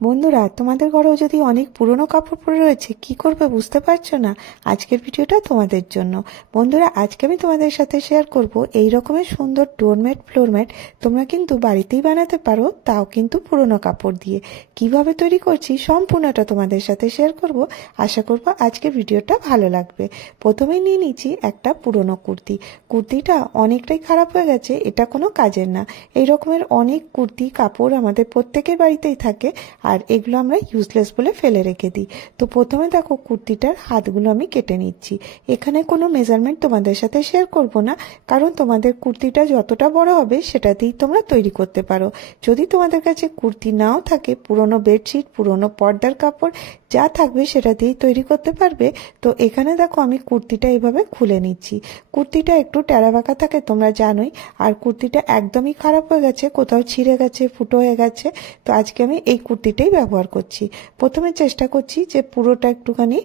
বন্ধুরা, তোমাদের ঘরেও যদি অনেক পুরনো কাপড় পরে রয়েছে, কি করবে বুঝতে পারছো না? আজকের ভিডিওটা তোমাদের জন্য। বন্ধুরা, আজকে আমি তোমাদের সাথে শেয়ার করব এই রকমের সুন্দর ডোরম্যাট ফ্লোরম্যাট তোমরা কিন্তু বাড়িতেই বানাতে পারো, তাও কিন্তু পুরনো কাপড় দিয়ে। কিভাবে তৈরি করছি সম্পূর্ণটা তোমাদের সাথে শেয়ার করব। আশা করব আজকের ভিডিওটা ভালো লাগবে। প্রথমেই নিয়ে নিচ্ছি একটা পুরনো কুর্তিটা অনেকটাই খারাপ হয়ে গেছে, এটা কোনো কাজের না। এই রকমের অনেক কুর্তি কাপড় আমাদের প্রত্যেকের বাড়িতেই থাকে, আর এগুলো আমরা ইউজলেস বলে ফেলে রেখে দিই। তো প্রথমে দেখো কুর্তিটার হাতগুলো আমি কেটে নিচ্ছি। এখানে কোনো মেজারমেন্ট তোমাদের সাথে শেয়ার করব না, কারণ তোমাদের কুর্তিটা যতটা বড় হবে সেটাতেই তোমরা তৈরি করতে পারো। যদি তোমাদের কাছে কুর্তি নাও থাকে, পুরনো বেডশিট, পুরনো পর্দার কাপড় যা থাকবে সেটা দিয়েই তৈরি করতে পারবে। তো এখানে দেখো আমি কুর্তিটা এইভাবে খুলে নিচ্ছি। কুর্তিটা একটু টেরা বাঁকা থাকে তোমরা জানোই, আর কুর্তিটা একদমই খারাপ হয়ে গেছে, কোথাও ছিঁড়ে গেছে, ফুটো হয়ে গেছে। তো আজকে আমি এই কুর্তিটাই ব্যবহার করছি। প্রথমে চেষ্টা করছি যে পুরোটা একটুখানি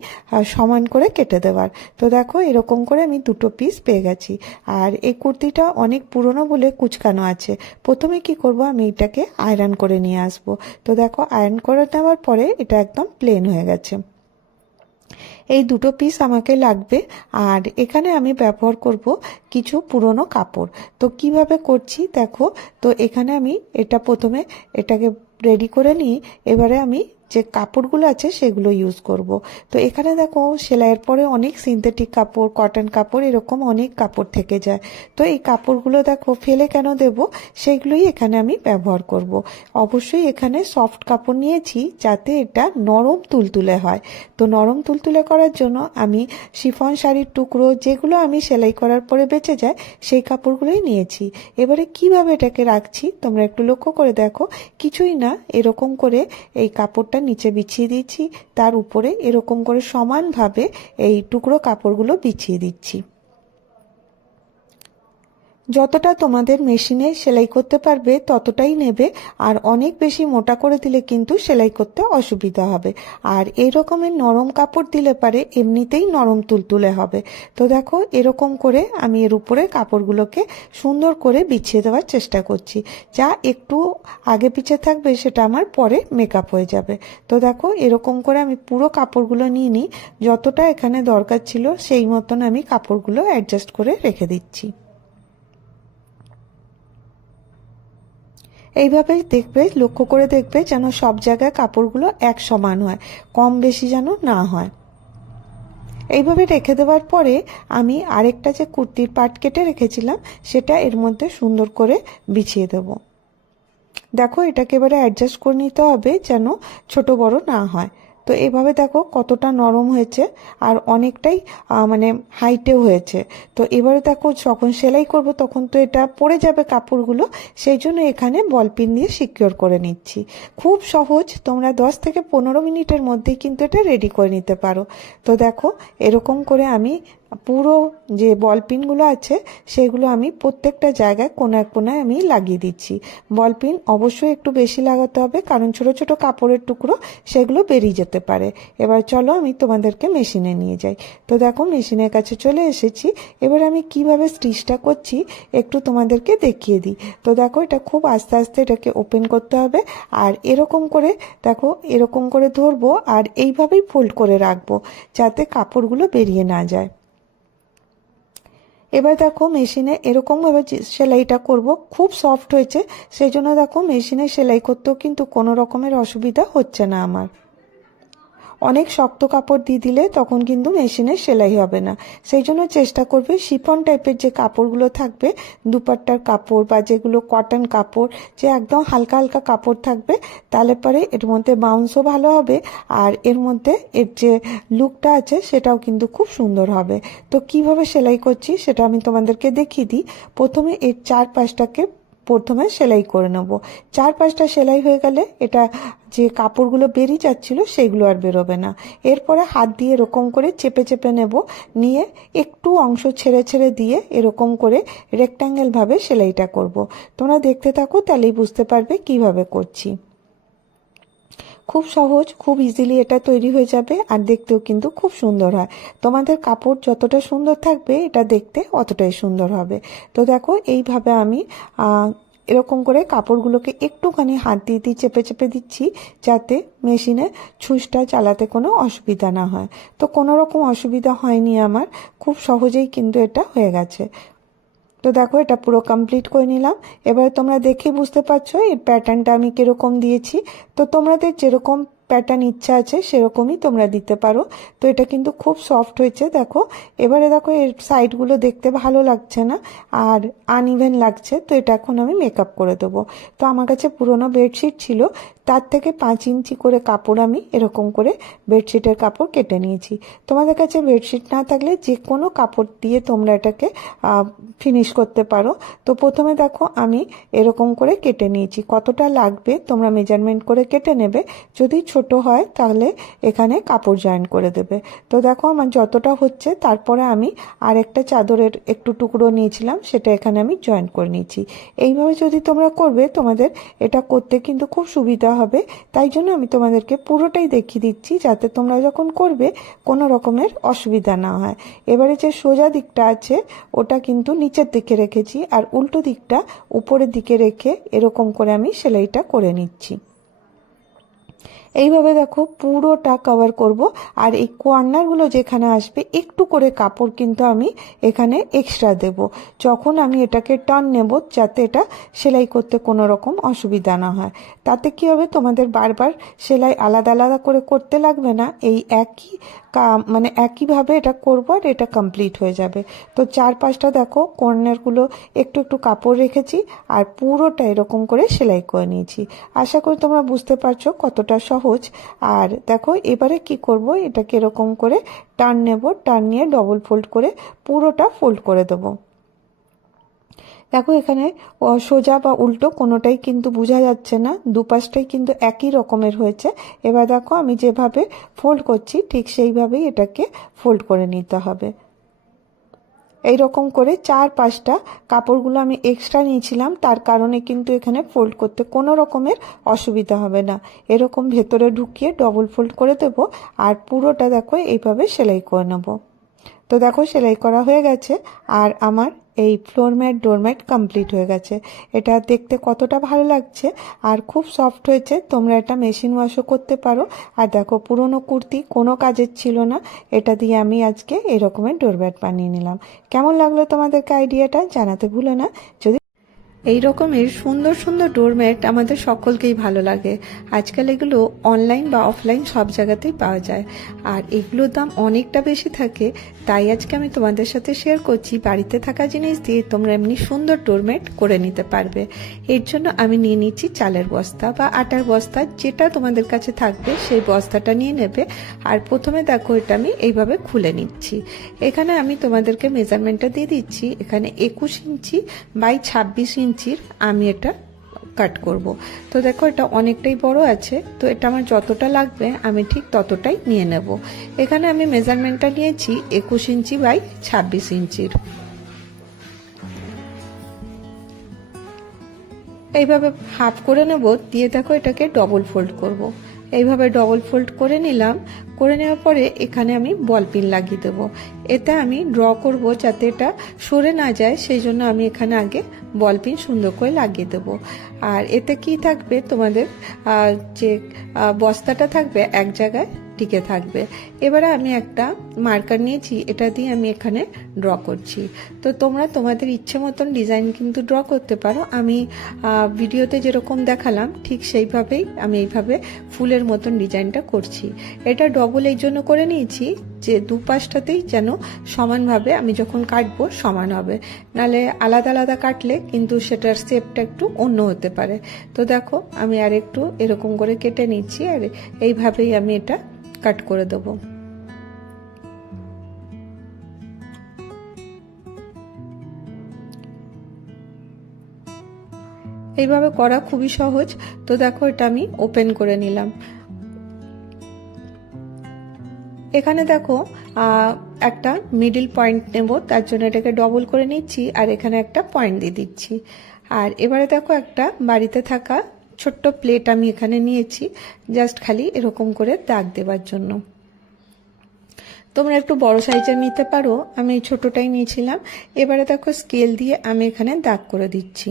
সমান করে কেটে দেওয়ার। তো দেখো এরকম করে আমি দুটো পিস পেয়ে গেছি। আর এই কুর্তিটা অনেক পুরনো বলে কুচকানো আছে। প্রথমে কি করব, আমি এটাকে আয়রন করে নিয়ে আসব। তো দেখো আয়রন করে নেওয়ার পরে এটা একদম প্লেন হয়ে গেছে। এই দুটো পিস আমাকে লাগবে। আর এখানে আমি ব্যবহার করব কিছু পুরনো কাপড়। তো কিভাবে করছি দেখো। তো এখানে আমি এটা প্রথমে এটাকে রেডি করে নিই। এবারে আমি যে কাপড়গুলো আছে সেগুলো ইউজ করব। তো এখানে দেখো সেলাইয়ের পরে অনেক সিনথেটিক কাপড়, কটন কাপড়, এরকম অনেক কাপড় থেকে যায়। তো এই কাপড়গুলো দেখো ফেলে কেন দেব, সেগুলোই এখানে আমি ব্যবহার করব। অবশ্যই এখানে সফট কাপড় নিয়েছি যাতে এটা নরম তুলতুলে হয়। তো নরম তুলতুলে করার জন্য আমি শিফন শাড়ির টুকরো যেগুলো আমি সেলাই করার পরে বেঁচে যায় সেই কাপড়গুলোই নিয়েছি। এবারে কিভাবে এটাকে রাখছি তোমরা একটু লক্ষ্য করে দেখো। কিছুই না, এরকম করে এই কাপড়টা নিচে বিছিয়ে দিচ্ছি, তার উপরে এরকম করে সমানভাবে এই টুকরো কাপড়গুলো বিছিয়ে দিচ্ছি। যতটা তোমাদের মেশিনে সেলাই করতে পারবে ততটাই নেবে, আর অনেক বেশি মোটা করে দিলে কিন্তু সেলাই করতে অসুবিধা হবে। আর এই রকমের নরম কাপড় দিলে পারে এমনিতেই নরম তুলতুলে হবে। তো দেখো এরকম করে আমি এর উপরে কাপড়গুলোকে সুন্দর করে বিছিয়ে দেওয়ার চেষ্টা করছি। যা একটু আগে পিছে থাকবে সেটা আমার পরে মেকআপ হয়ে যাবে। তো দেখো এরকম করে আমি পুরো কাপড়গুলো নিয়ে নিই। যতটা এখানে দরকার ছিল সেই মতন আমি কাপড়গুলো অ্যাডজাস্ট করে রেখে দিচ্ছি। এইভাবে দেখবে, লক্ষ্য করে দেখবে যেন সব জায়গায় কাপড়গুলো এক সমান হয়, কম বেশি যেন না হয়। এইভাবে রেখে দেওয়ার পরে আমি আরেকটা যে কুর্তির পাট কেটে রেখেছিলাম সেটা এর মধ্যে সুন্দর করে বিছিয়ে দেব। দেখো এটাকে এবারে অ্যাডজাস্ট করে নিতে হবে যেন ছোট বড় না হয়। তো এভাবে দেখো কতটা নরম হয়েছে, আর অনেকটাই মানে হাইটেও হয়েছে। তো এবারে দেখো যখন সেলাই করব তখন তো এটা পড়ে যাবে কাপড়গুলো, সেই জন্য এখানে বল পিন দিয়ে সিকিওর করে নিচ্ছি। খুব সহজ, তোমরা 10 থেকে 15 মিনিটের মধ্যেই কিন্তু এটা রেডি করে নিতে পারো। তো দেখো এরকম করে আমি পুরো যে বল পিনগুলো আছে সেগুলো আমি প্রত্যেকটা জায়গায় কোনায় কোনায় আমি লাগিয়ে দিচ্ছি। বল পিন অবশ্যই একটু বেশি লাগাতে হবে, কারণ ছোট ছোট কাপড়ের টুকরো সেগুলো বেরিয়ে যেতে পারে। এবার চলো আমি তোমাদেরকে মেশিনে নিয়ে যাই। তো দেখো মেশিনের কাছে চলে এসেছি। এবার আমি কিভাবে স্টিচটা করছি একটু তোমাদেরকে দেখিয়ে দিই। তো দেখো এটা খুব আস্তে আস্তে এটাকে ওপেন করতে হবে, আর এরকম করে দেখো এরকম করে ধরবো আর এইভাবেই ফোল্ড করে রাখবো যাতে কাপড়গুলো বেরিয়ে না যায়। এবার দেখো মেশিনে এরকমভাবে সেলাইটা করব, খুব সফট হয়েছে, সেই জন্য দেখো মেশিনে সেলাই করতেও কিন্তু কোনো রকমের অসুবিধা হচ্ছে না আমার। অনেক শক্ত কাপড় দিয়ে দিলে তখন কিন্তু মেশিনে সেলাই হবে না। সেই জন্য চেষ্টা করবে শিফন টাইপের যে কাপড়গুলো থাকবে, দুপাট্টার কাপড় বা যেগুলো কটন কাপড়, যে একদম হালকা হালকা কাপড় থাকবে, তাহলে পরে এর মধ্যে বাউন্সও ভালো হবে, আর এর মধ্যে এর যে লুকটা আছে সেটাও কিন্তু খুব সুন্দর হবে। তো কিভাবে সেলাই করছি সেটা আমি তোমাদেরকে দেখিয়ে দিই। প্রথমে এর চারপাশটাকে প্রথমে সেলাই করে নেব। 4-5টা সেলাই হয়ে গেলে এটা যে কাপড়গুলো বেরিয়ে যাচ্ছিল সেগুলো আর বেরোবে না। এরপরে হাত দিয়ে এরকম করে চেপে চেপে নেব, নিয়ে একটু অংশ ছেড়ে ছেড়ে দিয়ে এরকম করে রেক্ট্যাঙ্গেল ভাবে সেলাইটা করব। তোমরা দেখতে থাকো, তাহলেই বুঝতে পারবে কিভাবে করছি। খুব সহজ, খুব ইজিলি এটা তৈরি হয়ে যাবে, আর দেখতেও কিন্তু খুব সুন্দর হয়। তোমাদের কাপড় যতটা সুন্দর থাকবে এটা দেখতে অতটাই সুন্দর হবে। তো দেখো এইভাবে আমি এরকম করে কাপড়গুলোকে একটুখানি হাত দিয়ে দিয়ে চেপে চেপে দিচ্ছি, যাতে মেশিনে ছুঁচটা চালাতে কোনো অসুবিধা না হয়। তো কোনো রকম অসুবিধা হয়নি আমার, খুব সহজেই কিন্তু এটা হয়ে গেছে। তো দেখো এটা পুরো কমপ্লিট করে নিলাম। এবারে তোমরা দেখে বুঝতে পারছো এই প্যাটার্নটা আমি কিরকম দিয়েছি। তো তোমাদের যেরকম প্যাটার্ন ইচ্ছা আছে সেরকমই তোমরা দিতে পারো। তো এটা কিন্তু খুব সফট হয়েছে দেখো। এবারে দেখো এর সাইডগুলো দেখতে ভালো লাগছে না আর আনইভেন লাগছে, তো এটা এখন আমি মেকআপ করে দেবো। তো আমার কাছে পুরোনো বেডশিট ছিল, তার থেকে 5 ইঞ্চি করে কাপড় আমি এরকম করে বেডশিটের কাপড় কেটে নিয়েছি। তোমাদের কাছে বেডশিট না থাকলে যে কোনো কাপড় দিয়ে তোমরা এটাকে ফিনিশ করতে পারো। তো প্রথমে দেখো আমি এরকম করে কেটে নিয়েছি, কতটা লাগবে তোমরা মেজারমেন্ট করে কেটে নেবে। যদি ছোট হয় তাহলে এখানে কাপড় জয়েন করে দেবে। তো দেখো আমার যতটা হচ্ছে, তারপরে আমি আরেকটা চাদরের একটু টুকরো নিয়েছিলাম, সেটা এখানে আমি জয়েন করে নিয়েছি। এইভাবে যদি তোমরা করবে তোমাদের এটা করতে কিন্তু খুব সুবিধা হবে। তাই জন্য আমি তোমাদেরকে পুরোটাই দেখিয়ে দিচ্ছি, যাতে তোমরা যখন করবে কোনো রকমের অসুবিধা না হয়। এবারে যে সোজা দিকটা আছে ওটা কিন্তু নিচের দিকে রেখেছি, আর উল্টো দিকটা উপরের দিকে রেখে এরকম করে আমি সেলাইটা করে নিচ্ছি। এইভাবে দেখো পুরোটা কভার করব। আর এই কর্নারগুলো যেখানে আসবে একটু করে কাপড় কিন্তু আমি এখানে এক্সট্রা দেব, যখন আমি এটাকে টার্ন নেব, যাতে এটা সেলাই করতে কোনো রকম অসুবিধা না হয়। তাতে কি হবে, তোমাদের বারবার সেলাই আলাদা আলাদা করে করতে লাগবে না, এই একই মানে একইভাবে এটা করবো আর এটা কমপ্লিট হয়ে যাবে। তো 4-5টা দেখো কর্নারগুলো একটু একটু কাপড় রেখেছি আর পুরোটা এরকম করে সেলাই করে নিয়েছি। আশা করি তোমরা বুঝতে পারছো কতটা সহজ। আর দেখো এবারে কি করব, এটাকে এরকম করে টার্ন নেব, টার্ন নিয়ে ডবল ফোল্ড করে পুরোটা ফোল্ড করে দেবো। দেখো এখানে সোজা বা উল্টো কোনোটাই কিন্তু বোঝা যাচ্ছে না, দুপাশটাই কিন্তু একই রকমের হয়েছে। এবার দেখো আমি যেভাবে ফোল্ড করছি ঠিক সেইভাবেই এটাকে ফোল্ড করে নিতে হবে। এই রকম করে 4-5টা কাপড়গুলো আমি এক্সট্রা নিয়েছিলাম, তার কারণে কিন্তু এখানে ফোল্ড করতে কোনো রকমের অসুবিধা হবে না। এরকম ভেতরে ঢুকিয়ে ডবল ফোল্ড করে দেব আর পুরোটা দেখো এইভাবে সেলাই করে নেব। তো দেখো সেলাই করা হয়ে গেছে আর আমার এই ফ্লোর ম্যাট ডোরম্যাট কমপ্লিট হয়ে গেছে। এটা দেখতে কতটা ভালো লাগছে আর খুব সফট হয়েছে। তোমরা এটা মেশিন ওয়াশও করতে পারো। আর দেখো পুরনো কুর্তি কোনো কাজের ছিল না, এটা দিয়ে আমি আজকে এরকমের ডোরম্যাট বানিয়ে নিলাম। কেমন লাগলো তোমাদেরকে আইডিয়াটা জানাতে ভুলো না। যদি এই রকমের সুন্দর সুন্দর ডোরম্যাট আমাদের সকলকেই ভালো লাগে। আজকাল এগুলো অনলাইন বা অফলাইন সব জায়গাতেই পাওয়া যায়, আর এগুলোর দাম অনেকটা বেশি থাকে। তাই আজকে আমি তোমাদের সাথে শেয়ার করছি বাড়িতে থাকা জিনিস দিয়ে তোমরা এমনি সুন্দর ডোরম্যাট করে নিতে পারবে। এর জন্য আমি নিয়ে নিচ্ছি চালের বস্তা বা আটার বস্তা, যেটা তোমাদের কাছে থাকবে সেই বস্তাটা নিয়ে নেবে। আর প্রথমে দেখো এটা আমি এইভাবে খুলে নিচ্ছি। এখানে আমি তোমাদেরকে মেজারমেন্টটা দিয়ে দিচ্ছি। এখানে 21 ইঞ্চি বাই 26 ইঞ্চির আমি এটা কাট করব। তো দেখো এটা অনেকটাই বড় আছে, তো এটা আমার যতটা লাগবে আমি ঠিক ততটাই নিয়ে নেব। এখানে আমি মেজারমেন্টটা নিয়েছি 21 ইঞ্চি বাই 26 ইঞ্চির। এইভাবে হাফ করে নেব, দিয়ে দেখো এটাকে ডবল ফোল্ড করব। এইভাবে ডবল ফোল্ড করে নিলাম। করে নেওয়ার পরে এখানে আমি বল পিন লাগিয়ে দেবো। এতে আমি ড্র করব যাতে এটা সরে না যায়, সেই জন্য আমি এখানে আগে বল পিন সুন্দর করে লাগিয়ে দেবো। আর এতে কি থাকবে, তোমাদের যে বস্তাটা থাকবে এক জায়গায় টিকে থাকবে। এবারে আমি একটা মার্কার নিয়েছি, এটা দিয়ে আমি এখানে ড্র করছি। তো তোমরা তোমাদের ইচ্ছে মতন ডিজাইন কিন্তু ড্র করতে পারো। আমি ভিডিওতে যেরকম দেখালাম ঠিক সেইভাবেই আমি এইভাবে ফুলের মতন ডিজাইনটা করছি। এটা ডবল এই জন্য করে নিয়েছি যে দুপাশটাতেই যেন সমানভাবে আমি যখন কাটবো সমান হবে, নালে আলাদা আলাদা কাটলে কিন্তু সেটার শেপটা একটু অন্য হতে পারে। তো দেখো আমি আর একটু এরকম করে কেটে নিচ্ছি, আর এইভাবেই আমি এটা কাট করে দেবো। এইভাবে করা খুবই সহজ। তো দেখো এটা আমি ওপেন করে নিলাম। এখানে দেখো একটা মিডিল পয়েন্ট নেব, তার জন্য এটাকে ডবল করে নিচ্ছি আর এখানে একটা পয়েন্ট দিয়ে দিচ্ছি। আর এবারে দেখো একটা বাড়িতে থাকা ছোট্ট প্লেট আমি এখানে নিয়েছি, জাস্ট খালি এরকম করে দাগ দেবার জন্য। তোমরা একটু বড় সাইজের নিতে পারো, আমি এই ছোটটাই নিয়েছিলাম। এবারে দেখো স্কেল দিয়ে আমি এখানে দাগ করে দিচ্ছি।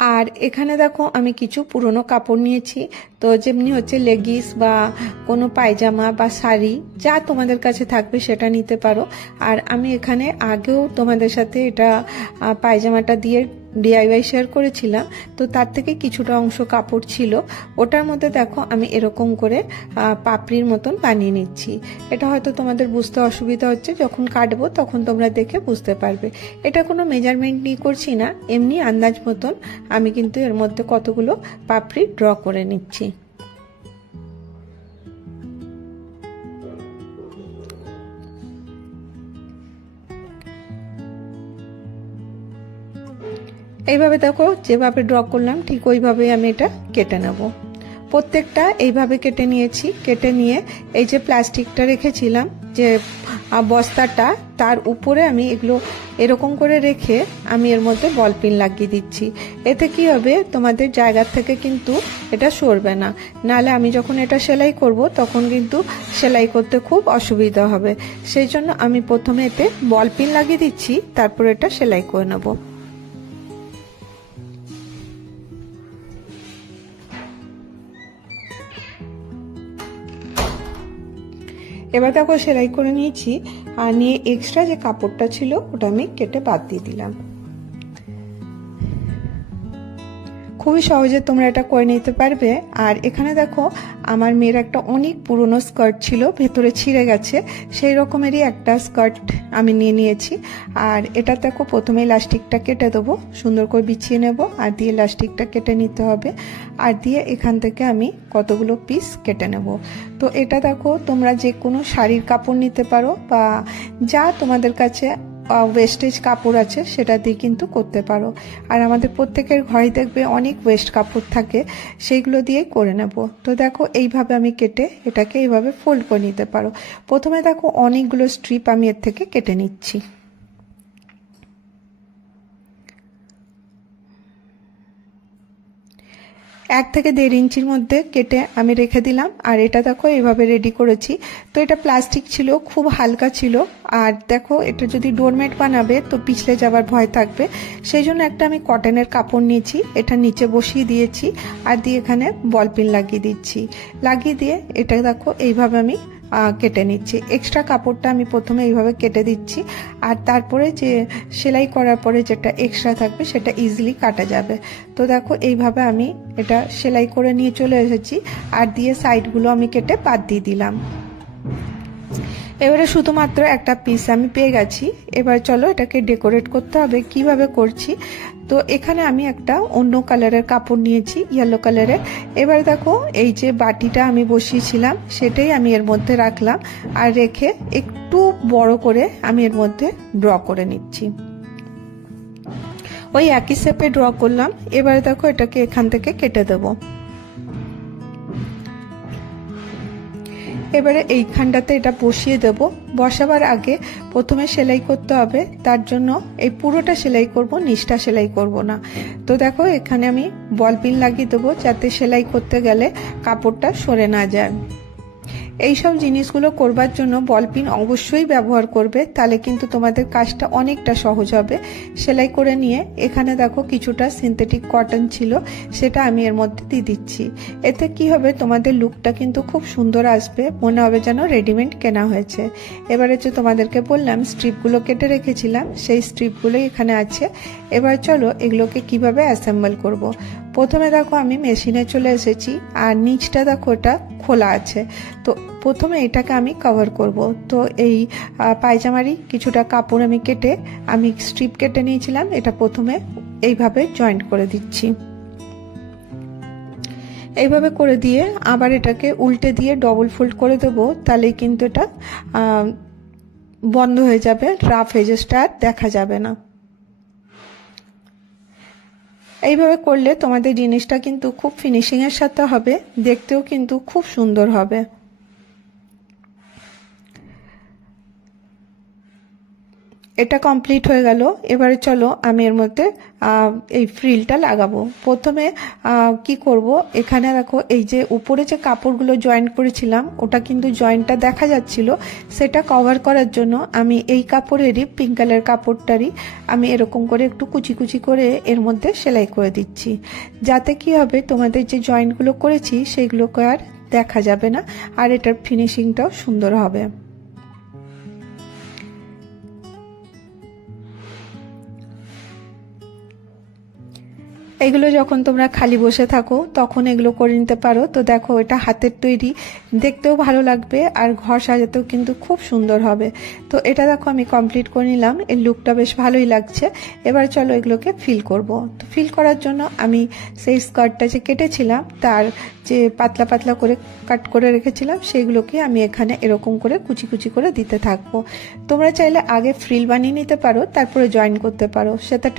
আর এখানে দেখো আমি কিছু পুরনো কাপড় নিয়েছি, তো যেমনি হচ্ছে লেগিস বা কোনো পায়জামা বা শাড়ি যা তোমাদের কাছে থাকবে সেটা নিতে পারো। আর আমি এখানে আগেও তোমাদের সাথে এটা পায়জামাটা দিয়ে ডিআইওয়াই শেয়ার করেছিলাম, তো তার থেকে কিছুটা অংশ কাপড় ছিল, ওটার মধ্যে দেখো আমি এরকম করে পাপড়ির মতন বানিয়ে নিচ্ছি। এটা হয়তো তোমাদের বুঝতে অসুবিধা হচ্ছে, যখন কাটবো তখন তোমরা দেখে বুঝতে পারবে। এটা কোনো মেজারমেন্ট নিয়ে করছি না, এমনি আন্দাজ মতন আমি কিন্তু এর মধ্যে কতগুলো পাপড়ি ড্র করে নিচ্ছি। এইভাবে দেখো যেভাবে ড্র করলাম ঠিক ওইভাবেই আমি এটা কেটে নেব। প্রত্যেকটা এইভাবে কেটে নিয়েছি। কেটে নিয়ে এই যে প্লাস্টিকটা রেখেছিলাম যে বস্তাটা, তার উপরে আমি এগুলো এরকম করে রেখে আমি এর মধ্যে বল পিন লাগিয়ে দিচ্ছি। এতে কি হবে, তোমাদের জায়গার থেকে কিন্তু এটা সরবে না, নাহলে আমি যখন এটা সেলাই করব তখন কিন্তু সেলাই করতে খুব অসুবিধা হবে। সেই জন্য আমি প্রথমে এতে বল পিন লাগিয়ে দিচ্ছি, তারপর এটা সেলাই করে নেব। এবার দেখো সেলাই করে নিয়েছি, আর নিয়ে এক্সট্রা যে কাপড়টা ছিল ওটা আমি কেটে বাদ দিয়ে দিলাম। খুবই সহজে তোমরা এটা করে নিতে পারবে। আর এখানে দেখো আমার মেয়ের একটা অনেক পুরনো স্কার্ট ছিল, ভেতরে ছিঁড়ে গেছে, সেই রকমেরই একটা স্কার্ট আমি নিয়ে নিয়েছি। আর এটা দেখো প্রথমে ইলাস্টিকটা কেটে দেবো, সুন্দর করে বিছিয়ে নেব, আর দিয়ে ইলাস্টিকটা কেটে নিতে হবে। আর দিয়ে এখান থেকে আমি কতগুলো পিস কেটে নেব। তো এটা দেখো তোমরা যে কোনো শাড়ির কাপড় নিতে পারো, বা যা তোমাদের কাছে ওয়েস্টেজ কাপড় আছে সেটা দিয়ে কিন্তু করতে পারো। আর আমাদের প্রত্যেকের ঘরে দেখবে অনেক ওয়েস্ট কাপড় থাকে, সেইগুলো দিয়েই করে নেব। তো দেখো এইভাবে আমি কেটে এটাকে এইভাবে ফোল্ড করে নিতে পারো। প্রথমে দেখো অনেকগুলো স্ট্রিপ আমি এর থেকে কেটে নিচ্ছি। 1 থেকে 1.5 ইঞ্চির মধ্যে কেটে আমি রেখে দিলাম। আর এটা দেখো এভাবে রেডি করেছি। তো এটা প্লাস্টিক ছিল, খুব হালকা ছিল। আর দেখো এটা যদি ডোরম্যাট বানাবে তো পিছলে যাবার ভয় থাকবে, সেই জন্য একটা আমি কটনের কাপড় নিয়েছি, এটা নিচে বসিয়ে দিয়েছি, আর দিয়ে এখানে বল পিন লাগিয়ে দিচ্ছি। লাগিয়ে দিয়ে এটা দেখো এইভাবে আমি কেটে নিচ্ছি। এক্সট্রা কাপড়টা আমি প্রথমে এইভাবে কেটে দিচ্ছি, আর তারপরে যে সেলাই করার পরে যেটা এক্সট্রা থাকবে সেটা ইজিলি কাটা যাবে। তো দেখো এইভাবে আমি এটা সেলাই করে নিয়ে চলে এসেছি, আর দিয়ে সাইডগুলো আমি কেটে বাদ দিয়ে দিলাম। এবারে শুধুমাত্র একটা পিস আমি পেয়ে গেছি। এবার চলো এটাকে ডেকোরেট করতে হবে। কিভাবে করছি, তো এখানে আমি একটা অন্য কালারের কাপড় নিয়েছি, ইয়েলো কালারের। এবার দেখো এই যে বাটিটা আমি বসিয়েছিলাম সেটাই আমি এর মধ্যে রাখলাম, আর রেখে একটু বড় করে আমি এর মধ্যে ড্র করে নিচ্ছি। ওই একই শেপে ড্র করলাম। এবারে দেখো এটাকে এখান থেকে কেটে দেবো। এবারে এইখানটাতে এটা বসিয়ে দেব। বসাবার আগে প্রথমে সেলাই করতে হবে, তার জন্য এই পুরোটা সেলাই করব, নিচটা সেলাই করব না। তো দেখো এখানে আমি বল পিন লাগিয়ে দেবো, যাতে সেলাই করতে গেলে কাপড়টা সরে না যায়। এই সব জিনিসগুলো করবার জন্য বল পিন অবশ্যই ব্যবহার করবে, তাহলে কিন্তু তোমাদের কাজটা অনেকটা সহজ হবে। সেলাই করে নিয়ে এখানে দেখো কিছুটা সিনথেটিক কটন ছিল, সেটা আমি এর মধ্যে দিয়ে দিচ্ছি। এতে কি হবে, তোমাদের লুকটা কিন্তু খুব সুন্দর আসবে, মনে হবে যেন রেডিমেড কেনা হয়েছে। এবারে যে তোমাদেরকে বললাম স্ট্রিপগুলো কেটে রেখেছিলাম, সেই স্ট্রিপগুলোই এখানে আছে। এবার চলো এগুলোকে কিভাবে অ্যাসেম্বল করব। প্রথমে দেখো আমি মেশিনে চলে এসেছি, আর নিচটা দেখো এটা খোলা আছে। তো প্রথমে এটাকে আমি কভার করব। তো এই পায়জামারই কিছুটা কাপড় আমি কেটে আমি স্ট্রিপ কেটে নিয়েছিলাম, এটা প্রথমে এইভাবে জয়েন্ট করে দিচ্ছি। এইভাবে করে দিয়ে আবার এটাকে উল্টে দিয়ে ডবল ফোল্ড করে দেবো, তাহলেই কিন্তু এটা বন্ধ হয়ে যাবে, রাফ এজেসটা আর দেখা যাবে না। এইভাবে করলে তোমাদের জিনিসটা কিন্তু খুব ফিনিশিংয়ের সাথে হবে, দেখতেও কিন্তু খুব সুন্দর হবে। এটা কমপ্লিট হয়ে গেল। এবারে চলো আমি এর মধ্যে এই ফ্রিলটা লাগাবো। প্রথমে কি করব, এখানে দেখো এই যে উপরে যে কাপড়গুলো জয়েন্ট করেছিলাম ওটা কিন্তু জয়েন্টটা দেখা যাচ্ছিল, সেটা কভার করার জন্য আমি এই কাপড়েরই পিঙ্ক কালার কাপড়টারই আমি এরকম করে একটু কুচি কুচি করে এর মধ্যে সেলাই করে দিচ্ছি, যাতে কি হবে তোমাদের যে জয়েন্টগুলো করেছি সেইগুলোকে আর দেখা যাবে না, আর এটার ফিনিশিংটাও সুন্দর হবে। এগুলো যখন তোমরা খালি বসে থাকো তখন এগুলো করে নিতে পারো। তো দেখো এটা হাতের তৈরি, দেখতেও ভালো লাগবে আর ঘর সাজাতেও কিন্তু খুব সুন্দর হবে। তো এটা দেখো আমি কমপ্লিট করে নিলাম, এর লুকটা বেশ ভালোই লাগছে। এবার চলো এগুলোকে ফিল করব। তো ফিল করার জন্য আমি সেই স্কার্টটা যে কেটেছিলাম তার যে পাতলা পাতলা করে কাট করে রেখেছিলাম সেইগুলোকে আমি এখানে এরকম করে কুচি কুচি করে দিতে থাকবো। তোমরা চাইলে আগে ফ্রিল বানিয়ে নিতে পারো, তারপরে জয়েন করতে পারো, সেটা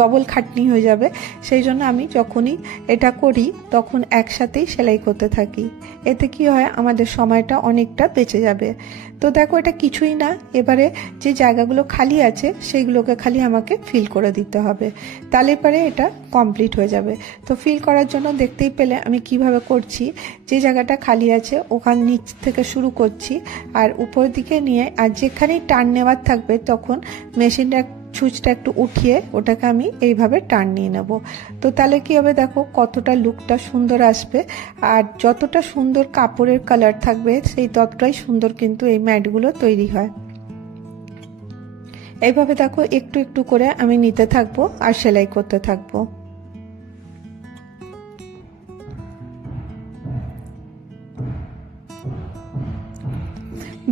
ডবল খাটনি হয়ে যাবে। সেই জন্য আমি যখনই এটা করি তখন একসাথেই সেলাই করতে থাকি, এতে কি হয় আমাদের সময়টা অনেকটা বেঁচে যাবে। তো দেখো এটা কিছুই না, এবারে যে জায়গাগুলো খালি আছে সেইগুলোকে খালি আমাকে ফিল করে দিতে হবে, তাহলে পরে এটা কমপ্লিট হয়ে যাবে। তো ফিল করার জন্য দেখতেই পেলে আমি কিভাবে করছি, যে জায়গাটা খালি আছে ওখান নিচ থেকে শুরু করছি আর উপর দিকে নিয়ে, আর যেখানেই টার্ন নেওয়ার থাকবে তখন মেশিনটা ছুঁচটা একটু উঠিয়ে ওটাকে আমি এইভাবে টান নিয়ে নেব। তো তাহলে কি হবে দেখো কতটা লুকটা সুন্দর আসবে, আর যতটা সুন্দর কাপড়ের কালার থাকবে সেই ততটাই সুন্দর কিন্তু এই ম্যাটগুলো তৈরি হয়। এইভাবে দেখো একটু একটু করে আমি নিতে থাকবো আর সেলাই করতে থাকবো।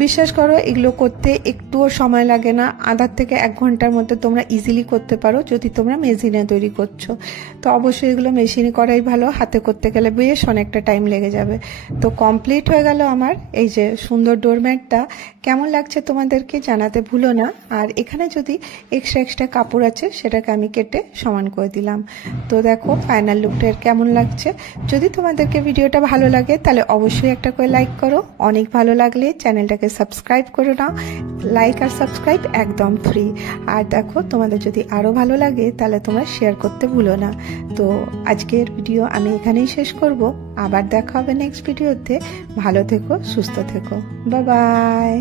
বিশ্বাস করো এগুলো করতে একটুও সময় লাগে না, আধা থেকে 1 ঘন্টার মধ্যে তোমরা ইজিলি করতে পারো যদি তোমরা মেশিনে তৈরি করছো। তো অবশ্যই এগুলো মেশিনে করাই ভালো, হাতে করতে গেলে বেশ অনেকটা টাইম লেগে যাবে। তো কমপ্লিট হয়ে গেল আমার এই যে সুন্দর ডোরম্যাটটা। কেমন লাগছে তোমাদেরকে জানাতে ভুলো না। আর এখানে যদি এক্সট্রা কাপড় আছে সেটাকে আমি কেটে সমান করে দিলাম। তো দেখো ফাইনাল লুকটা কেমন লাগছে। যদি তোমাদেরকে ভিডিওটা ভালো লাগে তাহলে অবশ্যই একটা করে লাইক করো, অনেক ভালো লাগলে চ্যানেলটাকে সাবস্ক্রাইব করে নাও। লাইক আর সাবস্ক্রাইব একদম ফ্রি। আর দেখো তোমাদের যদি আরও ভালো লাগে তাহলে তোমরা শেয়ার করতে ভুলো না। তো আজকের ভিডিও আমি এখানেই শেষ করব, আবার দেখা হবে নেক্সট ভিডিওতে। ভালো থেকো, সুস্থ থেকো, বাই বাই।